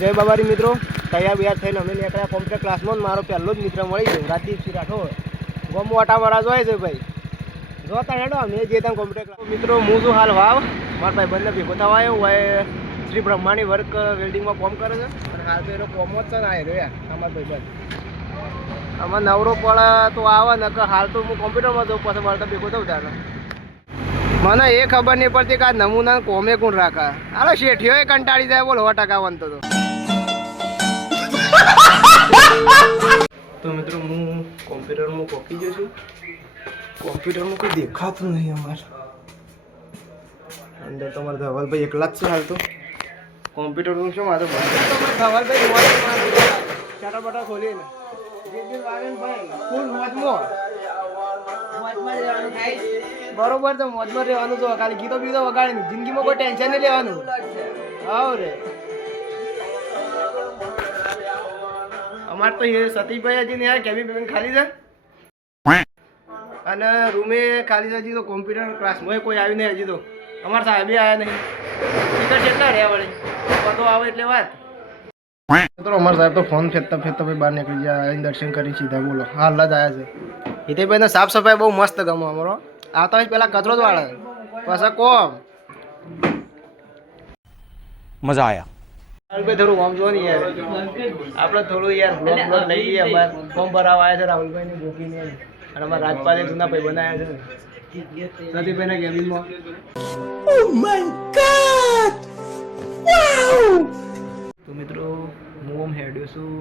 જય બાબારી મિત્રો, તૈયાર બિયાર થઈને અમે નીકળ્યા કોમ્પ્યુટર ક્લાસમાં. મારો પહેલો જ મિત્ર મળી ગયો, રાજદીપસિંહ રાઠોડ. ગોમ વાટાવાળા જોઈએ છે ભાઈ, જોતા હેડો અમે જે ત્યાં કોમ્પ્યુટર ક્લાસ. મિત્રો હું છું હાલ વાવ, મારા ભાઈ બંને ભેગો થવા આવ્યો હોય. શ્રી બ્રહ્માની વર્ક વેલ્ડિંગમાં કોમ કરે છે અને હાલ તો એનો કોમ જ છે ને આવ્યો યાર અમારા ભાઈ બંધ. આમાં નવરો પડે તો આવે ને કે હાલ તો હું કોમ્પ્યુટરમાં જઉં, પછી મારે તો ભેગો થવું ત્યારે મને એ ખબર નહીં પડતી કે આ નમૂના કોમે કોણ રાખા. હાલો શેઠીઓ કંટાળી જાય બોલો 100% વનતો તો મિત્રો હું કોમ્પ્યુટરમાં કોપી ગયો છું. કોમ્પ્યુટરમાં કોઈ દેખાતું નહીં અમારે અંદર. તમારે ધવલભાઈ એકલા જ છે હાલ તો કોમ્પ્યુટરનું શું મારે ધવલભાઈ ચાટા બટા ખોલી ને બરોબર તો મોજમાં રહેવાનું તો ખાલી ગીતો બીતો વગાડે ને જિંદગીમાં કોઈ ટેન્શન નહીં લેવાનું. હા રે અમારે તો એ સતીશભાઈ હજી ને યાર કેબિન બેબિન ખાલી છે અને રૂમે ખાલી છે. હજી તો કોમ્પ્યુટર ક્લાસમાં કોઈ આવ્યું નહીં હજી તો. અમારા સાહેબે આવ્યા નહીં. ટિકટ કેટલા રહ્યા વળે બધો આવે એટલે વાત. અમારા સાહેબ તો ફોન ફેરતા ફેરતા ભાઈ બહાર નીકળી જાય, દર્શન કરી સીધા બોલો હાલ જ આવ્યા છે. હિતેશભાઈને સાફ સફાઈ બહુ મસ્ત ગમે અમારો. આવતા હોય પેલા કચરો જ વાળે પછી કોમ મજા આયા. રાહુલભાઈ થોડું આમ જો ને યાર, આપણે થોડું યાર બ્લોગ લઈ લઈએ. બાર ફોર્મ ભરાવા આવ્યા છે રાહુલભાઈ ને ગોપીને અને અમારા રાજપાલે જૂના ભાઈ બનાવ્યા છે સતીભાઈના કેબિનમાં. તો મિત્રો હું આમ હેડ્યો છું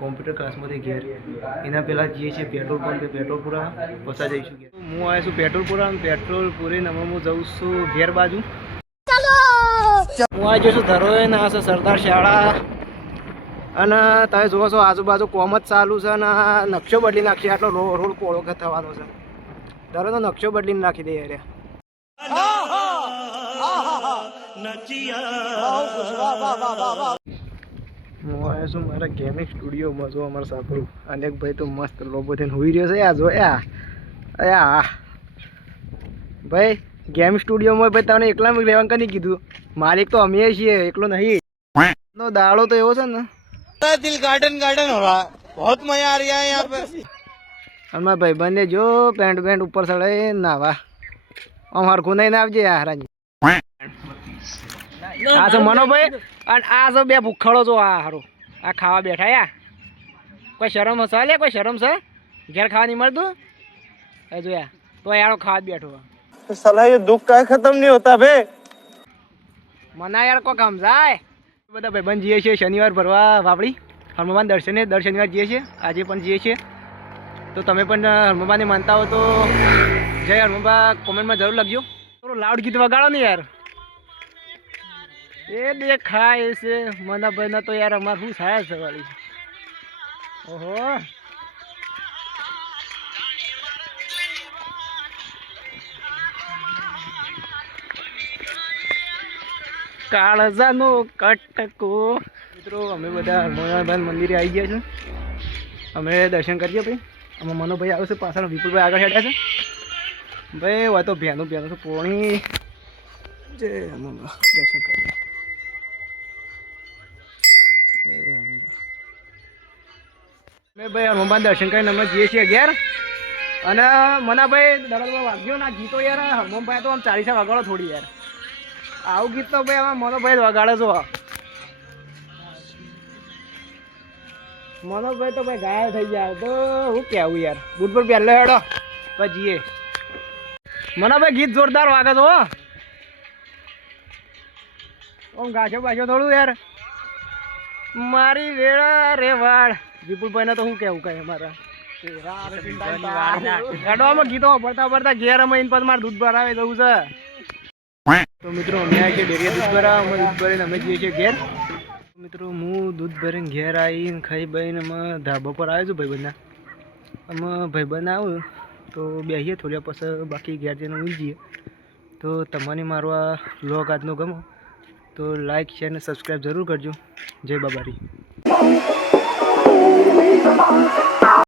કોમ્પ્યુટર ક્લાસમાંથી ઘેર. એના પહેલાં જઈએ છીએ પેટ્રોલ પંપે પેટ્રોલ પૂરા, પછી જઈશું ઘેર. હું આવ્યો છું પેટ્રોલ પૂરા, પેટ્રોલ પૂરીને હવે હું જઉં છું ઘેર બાજુ. હું આવી જઈશું ધરોઈ ને આ છે સરદાર શાળા અને તમે જુઓ છો આજુબાજુ કોમ જ ચાલુ છે અને નકશો બદલી નાખશે. આટલો રોડ પોળો થવાનો છે. ધરોનો નકશો બદલીને નાખી દે યાર. હું આવ્યો છું મારા ગેમિંગ સ્ટુડિયોમાં. જો અમારા સાપરું અનેક ભાઈ તો મસ્ત લોબો થઈને હોઈ રહ્યો છે. યા જો યા ભાઈ ગેમ સ્ટુડિયોમાં ભાઈ તમને એકલા રહેવાનું કદી કીધું? માલિક તો અમે છીએ, એકલો નહીં. દાડો તો એવો છે ને દિલ ગાર્ડન ગાર્ડન હો રહા, બહોત મજા આ રહ્યા હે યહાં पे. અમારા ભાઈ બંને જો પેન્ટ ઉપર ચડે નાવા. આમ હરખું નહીં આવજે યાર. આ તો મનોભાઈ અને આ તો બે ભૂખડો જો આ હારું આ ખાવા બેઠા યા. કોઈ શરમ હશે લે? કોઈ શરમ છે? ઘેર ખાવા નહીં મળતું એ જોયા તો યાર ખાવા જ બેઠો. साला ये दुख का खत्म नहीं होता बे. મના યાર કોઈ કામ જાય. બધા ભાઈબંધ જઈએ છીએ શનિવાર ભરવા વાપડી હનુમાન દર્શને. દર શનિવાર જઈએ છીએ, આજે પણ જઈએ છીએ. તો તમે પણ હનુમાનને માનતા હો તો જય હનુમાન કોમેન્ટમાં જરૂર લખજો. થોડું લાઉડ ગીત વગાડો ને યાર. એ દેખાય છે મનાભાઈ ના તો યાર અમારે શું થાય છે વાળી. ઓહો કાળજાનો કટકો. મિત્રો અમે બધા હનુમાન મંદિરે આવી ગયા છે. અમે દર્શન કરીએ ભાઈ. આમાં મનોભાઈ આવે છે, પાછળ વિપુલભાઈ આગળ હેડ્યા છે. ભાઈ હોય તો ભેનું છે પોણી જે દર્શન કરીએ. અમે ભાઈ હનુમાન દર્શન કરીને અમે જઈએ છીએ ઘેર. અને મનાભાઈ દરબારમાં વાગ્યો ના ગીતો યાર. હનુમાનભાઈ તો આમ 40 વગાડો થોડી યાર. આવું ગીત તો ભાઈ આમાં મનોભાઈ વગાડે છો. મનોભાઈ તો ભાઈ ગાયબ થઈ જાય તો હું કેવું યાર. બુટ પર પહેલો હેડો પછી જઈએ. મનોભાઈ ગીત જોરદાર વાગે છો. આમ ગાછો બાછો થોડું યાર. મારી વેળા રે વાળ. વિપુલભાઈ તો શું કેવું કઈ અમારા હેડોમાં ગીતો પડતા ઘેર અમે એન પછી મારે દૂધ ભરાવે જવું છે. તો મિત્રો અમે આવી છીએ ડેરીએ દૂધ ભરા. અમે દૂધ ભરીને અમે જઈએ છીએ ઘેર. મિત્રો હું દૂધ ભરીને ઘેર આવીને ખાઈ બહીને અમે ધાબા પર આવ્યો છું ભાઈબંધના. અમે ભાઈબંધ આવું તો બેસીએ થોડી પછી બાકી ઘેર જઈને ઊંઘી જઈએ. તો તમને મારો આ વ્લોગ આજનો ગમો તો લાઈક શેર અને સબસ્ક્રાઈબ જરૂર કરજો. જય બાબારી.